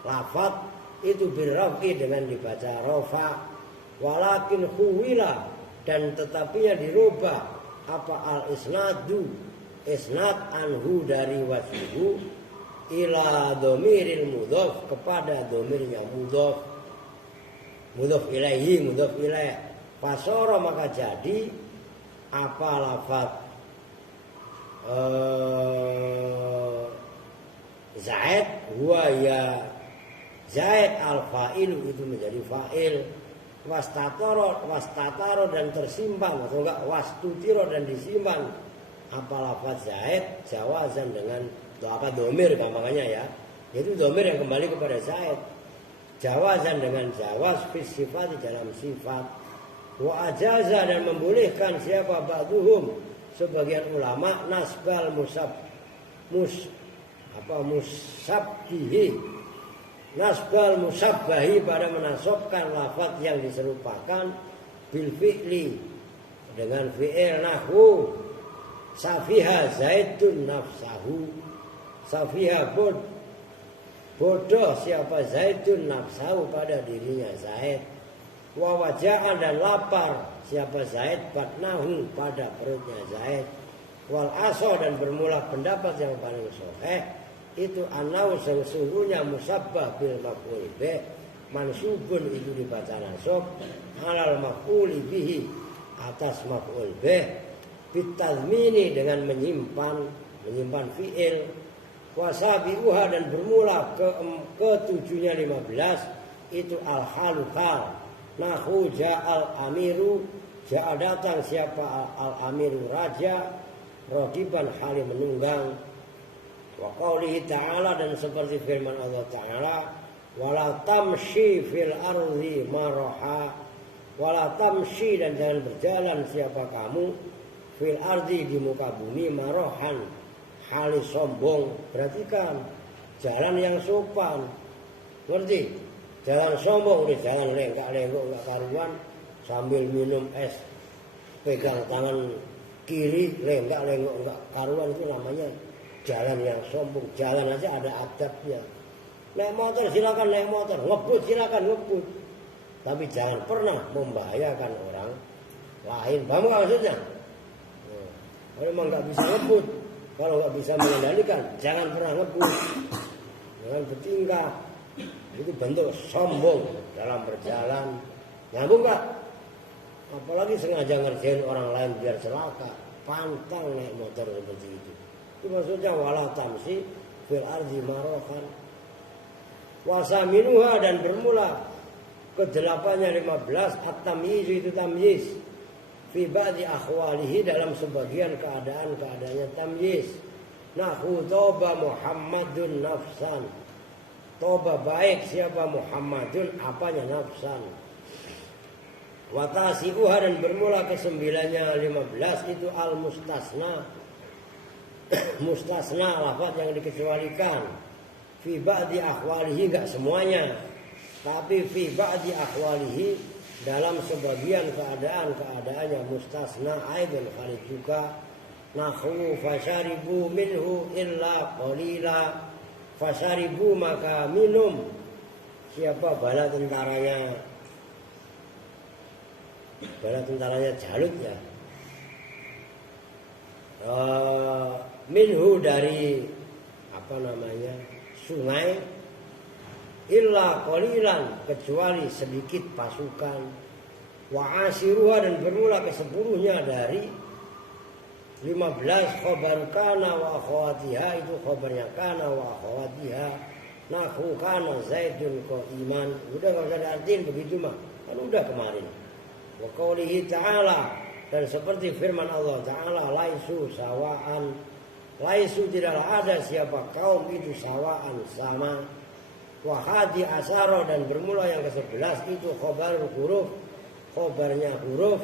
lafaz itu birrafi dengan dibaca rofa. Walakin khuwila dan tetapinya dirubah apa al-isnadu isnad anhu dari wajhuhu ila domiril mudhof kepada domirnya mudhof ilaihi mudhof ilaih. Fasoro maka jadi apa lafaz Zaid huwa ya Zaid al-fa'ilu itu menjadi fa'il. Wastataro dan tersimpan atau enggak wastutiro dan disimpan apa lafaz Zaid jawazan dengan domir gampangnya ya, yaitu domir yang kembali kepada Zaid. Jawazan dengan jawaz fis sifat di dalam sifat. Wa ajaza dan membolehkan siapa ba'duhum sebagian ulama nasbal musabbihi nasbal musabbahi pada menasabkan lafaz yang diserupakan bil fi'li dengan fi'il. Nahu safiha Zaidun nafsahu. Safiha bodoh siapa Zaidun nafsahu pada dirinya Zaid. Wa waja'an dan lapar siapa Zaid batnahu pada perutnya Zaid. Wal aso dan bermula pendapat yang paling sahih itu anau sesungguhnya musabbah bil maf'ul bih mansubun itu dibaca nasab alal maf'uli bihi atas maf'ul bih bitadmini dengan menyimpan fi'il, wasabi'uha dan bermula ketujuhnya 15 itu al-halu hal, nahu ja'al amiru, ja'a datang siapa al-amiru raja, rogiban hali menunggang, wa qawlihi ta'ala dan seperti firman Allah Ta'ala, wala tamshi fil ardi maraha, wala tamshi dan jangan berjalan siapa kamu fil ardi di muka bumi marahan hali sombong. Perhatikan jalan yang sopan, ngerti? Jalan sombong udah jalan lenggak-lenggok nggak karuan sambil minum es, pegang tangan kiri lenggak-lenggok nggak karuan, itu namanya jalan yang sombong. Jalan aja ada adabnya. Naik motor silakan naik motor, ngebut silakan ngebut, tapi jangan pernah membahayakan orang lain. Paham nggak maksudnya? Kalau memang nggak bisa ngebut, kalau nggak bisa mengendalikan, jangan pernah ngebut, jangan bertingkah. Itu bentuk sombong dalam berjalan. Nyambung nggak? Apalagi sengaja ngerjain orang lain biar celaka, pantang naik motor seperti itu. Itu maksudnya wala tamsi fil ardi marohan. Wasaminuha dan bermula ke-8-nya 15 at-tamyiz itu tamyiz fi ba'di akhwalihi dalam sebagian keadaannya tamyiz. Nahu toba Muhammadun nafsan, toba baik siapa Muhammadun apanya nafsan. Watasi'uha dan bermula ke-9-nya 15 itu al-mustasna. Mustasna lafaz yang dikecualikan. Fi ba'di akhwalihi enggak semuanya, tapi fi ba'di akhwalihi dalam sebagian keadaannya mustasna aidan kali juga. Nahu fasyaribu minhu illa qalila, fasyaribu maka minum siapa bala tentaranya Jalut ya, minhu dari apa namanya sungai, illa qalilan kecuali sedikit pasukan, wa asiruha dan bermula ke-10-nya dari 15 khabar kana wa akhawatiha itu khabarnya kana wa akhawatiha. Nahu kana zaidun qaiman, udah enggak usah diartiin begitu mah, kan udah kemarin. Wa qaulihi ta'ala dan seperti firman Allah Ta'ala laisu sawaan, laisu tidaklah ada siapa kaum itu sawaan sama. Wahadi asaro dan bermula yang ke-11 itu khobar huruf, khobarnya huruf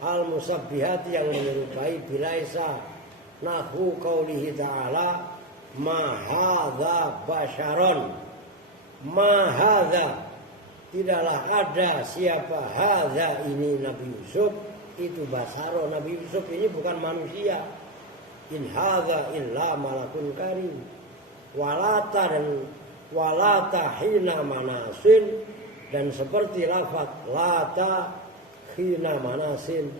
al-musabbihati yang menyerupai bilaisa. Nahu qaulihi ta'ala ma hadza basyaron, ma hadza tidaklah ada siapa hadza ini Nabi Yusuf itu basaro. Nabi Yusuf ini bukan manusia. In hadza illa malakun karim. Walata hina manasin dan seperti lafaz lata hina manasin.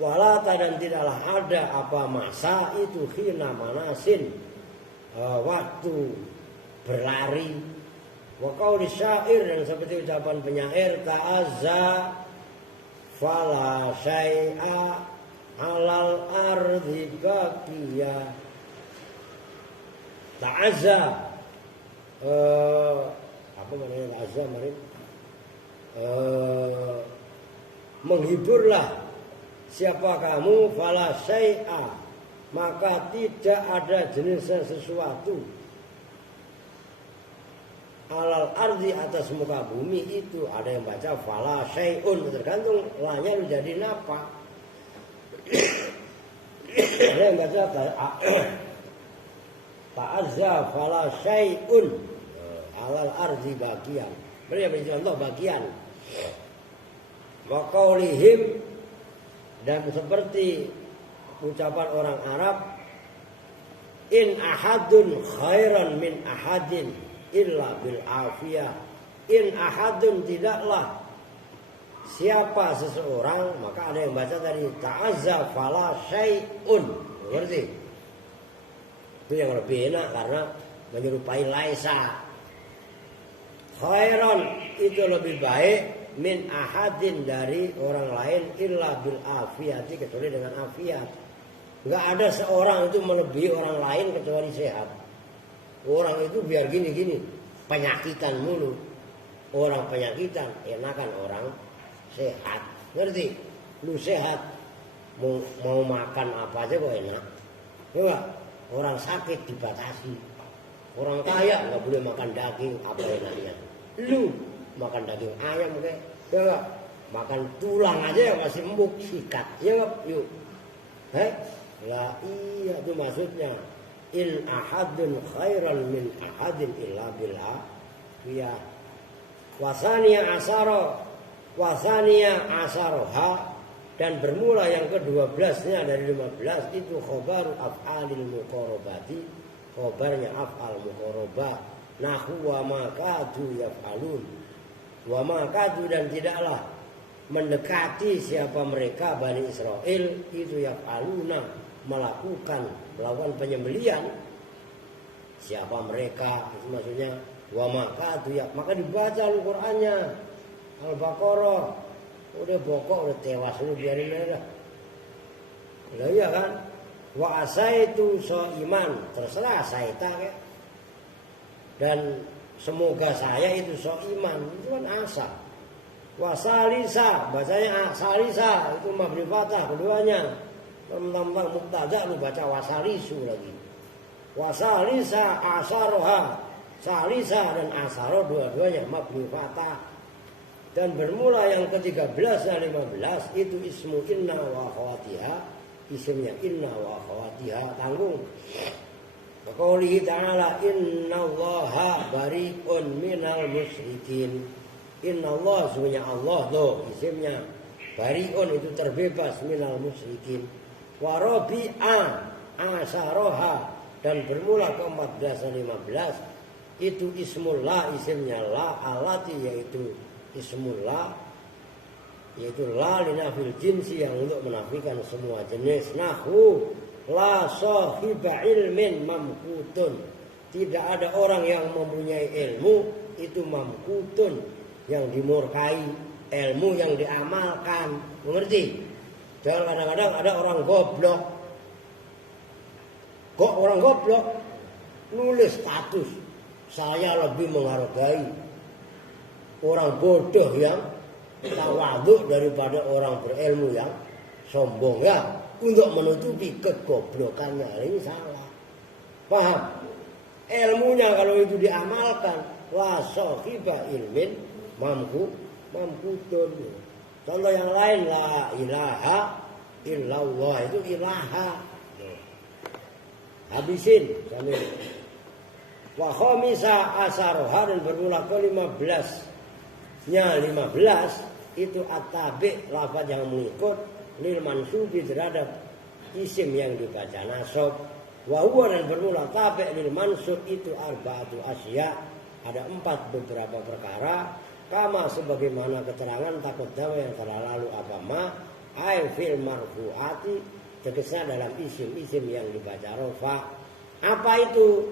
Walata dan tidaklah ada apa masa itu hina manasin, waktu berlari. Wa qauli syair dan seperti ucapan penyair ta'azza fala syai'a alal ardi baqiya. Ta'azza apa namanya ta'azza kemarin, menghiburlah siapa kamu fala syai'a maka tidak ada jenisnya sesuatu alal ardi atas muka bumi itu. Ada yang baca fala syai'un, tergantung lanya menjadi napa. Ada yang baca ta'azza fala syai'un alal ardi bagian. Beri contoh bagian. Wa qaulihim dan seperti ucapan orang Arab in ahadun khairan min ahadin illa bil afiyah. In ahadun tidaklah siapa seseorang, maka ada yang baca tadi ta'azza fala syai'un. Ngerti? Itu yang lebih enak karena menyerupai laisa. Khairan itu lebih baik min ahadin dari orang lain illa bil afiyati kecuali dengan afiat. Enggak ada seorang itu melebihi orang lain kecuali sehat. Orang itu biar gini-gini, penyakitan mulu. Orang penyakitan, enakan orang sehat. Ngerti? Lu sehat, mau makan apa aja kok enak. Coba, orang sakit dibatasi. Orang kaya nggak boleh makan daging, apa enaknya. Lu makan daging ayam kayak, coba makan tulang aja yang masih empuk, sikat. Ya nggak? Yuk. Lah iya itu maksudnya. In ahadun khairan min ahadin illa billah. Ya. Wasania asaroha dan bermula yang ke-12-nya dari 15 itu khobaru af'alil muqarabati, khobarnya af'al muqarabah, nahu wa makadu yaf'alun, wa makadu dan tidaklah mendekati siapa mereka Bani Israel itu yaf'aluna melakukan penyembelian. Siapa mereka itu maksudnya wa makadu ya, maka dibaca Al-Qur'annya Al-Baqarah. Udah bokok udah tewas lu biarin aja. Lah iya kan? Wa asaitu iman, terserah saita kayak. Dan semoga saya itu iman, itu kan asa. Wa salisa, bacanya salisa itu mabni fathah keduanya. Tentang mubtada lu baca wasalisu lagi. Wasalisa asaroha, salisa dan asaro dua-duanya mabni fathah. Dan bermula yang ke-13 dan 15 itu ismu inna wa akhawatiha, isimnya inna wa akhawatiha tanggung. Qaulihi ta'ala innallaha bari'un minal musyrikin. Innallah sebenarnya Allah tuh isimnya. Bari'un itu terbebas minal musyrikin. Wa rabi'a asaroha dan bermula ke-14 dan 15 itu ismullah isimnya la alati yaitu ismullah yaitu la linafil jinsi yang untuk menafikan semua jenis. Nahu la sahiba ilmin mamkutun, tidak ada orang yang mempunyai ilmu itu mamkutun yang dimurkai, ilmu yang diamalkan. Mengerti? Jangan kadang-kadang ada orang goblok. Kok orang goblok nulis status saya lebih menghargai orang bodoh yang tawadhu daripada orang berilmu yang sombong ya, untuk menutupi kegoblokannya. Ini salah. Paham? Ilmunya kalau itu diamalkan la sahiba ilmin mamkutun. Contoh yang lain la ilaha illallah itu ilaha. Habisin sambil. Wa khamisa asaroha dan bermula ke-15 nya 15 itu at-tabi' lafaz yang mengikut lil mansubi terhadap isim yang dibaca nasab. Wa huwa dan bermula tabi' lil mansub itu arba'atu asya, ada 4 beberapa perkara kama sebagaimana keterangan taqaddama yang telah lalu apa ma ai fil marfu'ati tegasnya dalam isim-isim yang dibaca rafa. Apa itu?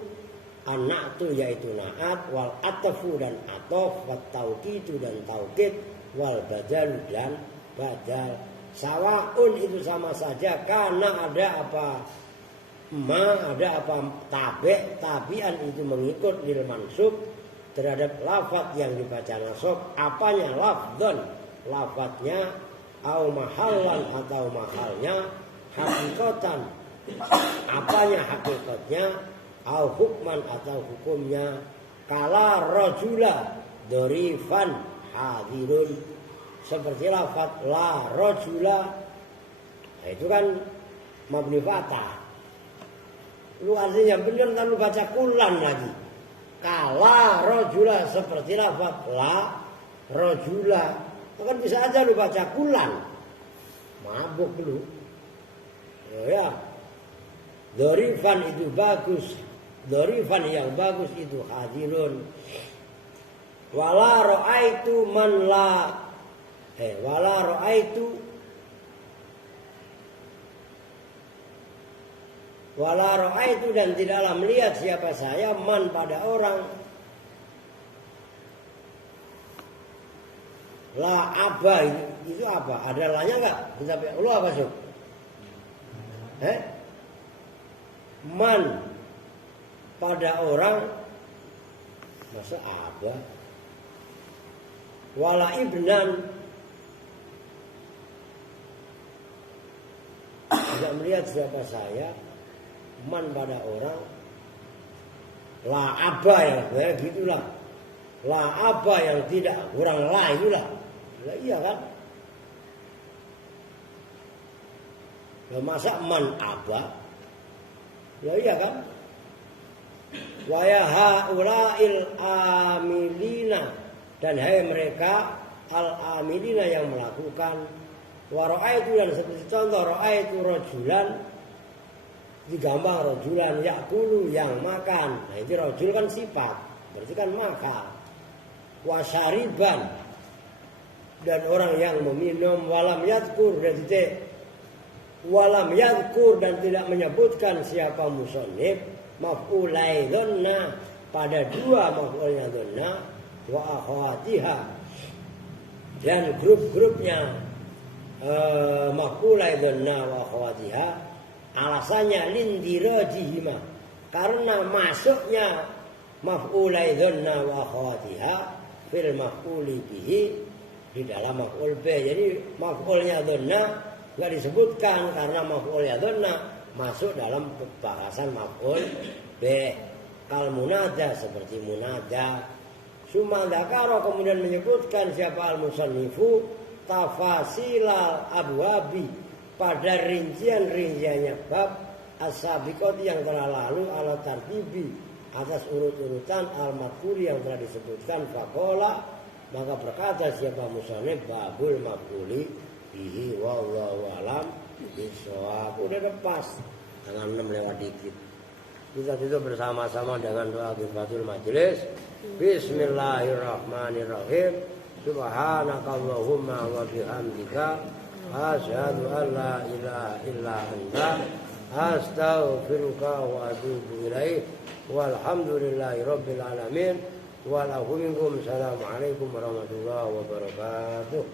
An-na'tu yaitu na'at, wal atafu dan atof, wat tauqitu dan tauqid, wal badal dan badal. Sawaun itu sama saja karena ada apa ada apa tabi'an itu mengikut lil mansub terhadap lafaz yang dibaca nasab. Apanya? Lafdzon, lafadznya, au mahallan atau mahalnya, hakikatan, apanya hakikatnya, au hukman atau hukumnya, kala rajula dorifan hadirun, seperti lafaz la rajula, nah, itu kan mabni fathah. Lu artinya benar kalau baca kulan lagi. Kala rajula seperti lafaz la rajula, kan bisa aja lu baca kulan. Mabuk lu. Ya. Dorifan itu bagus. Dorifan yang bagus itu hadirun. Wala ra'aitu man la wala ra'aitu dan tidaklah melihat siapa saya man pada orang La aba itu apa? Ada lahnya enggak? Kita lu apa sih? Man pada orang masa aba. Wala ibnan tidak melihat siapa saya. Man pada orang la aba ya gitulah. La aba yang tidak kurang la itulah. Lah iya kan? Lah masa man aba? Lah iya kan? Wa ya haula'il amilina dan hai mereka al-amilina yang melakukan wa ra'aitu dan seperti contoh ra'aitu rajulan digambar rajulan yakulu yang makan. Nah itu rajul kan sifat, berarti kan makan. Wa syariban dan orang yang meminum walam yadkur dan titik walam yadkur dan tidak menyebutkan siapa musannif maf'ulai dhanna pada dua maf'ulnya dhanna wa akhwatiha dan grup-grupnya maf'ulai dhanna wa akhwatiha alasannya lindirajihima karena masuknya maf'ulai dhanna wa akhwatiha fil maf'uli bihi di dalam maf'ul bih. Jadi maf'ulnya dhanna enggak disebutkan karena maf'ulnya dhanna masuk dalam bahasan maf'ul bih. Kal munada seperti munada. Summa dzakara kemudian menyebutkan siapa al-musannifu tafasilal abwabi pada rincian-rinciannya bab as-sabiqati yang telah lalu ala tartibi atas urut-urutan al-madhkuri yang telah disebutkan faqala maka berkata siapa musannif babul maf'uli bihi wallahu alam bisawab. Udah lepas dengan 6 lewat dikit. Kita tutup bersama-sama dengan doa kifatul majelis. Bismillahirrahmanirrahim. Subhanakallahumma wa bihamdika asyhadu an la ilaha illa anta astaghfiruka wa atubu ilaik. Walhamdulillahi rabbil alamin. Waalaikumsalam warahmatullahi wabarakatuh.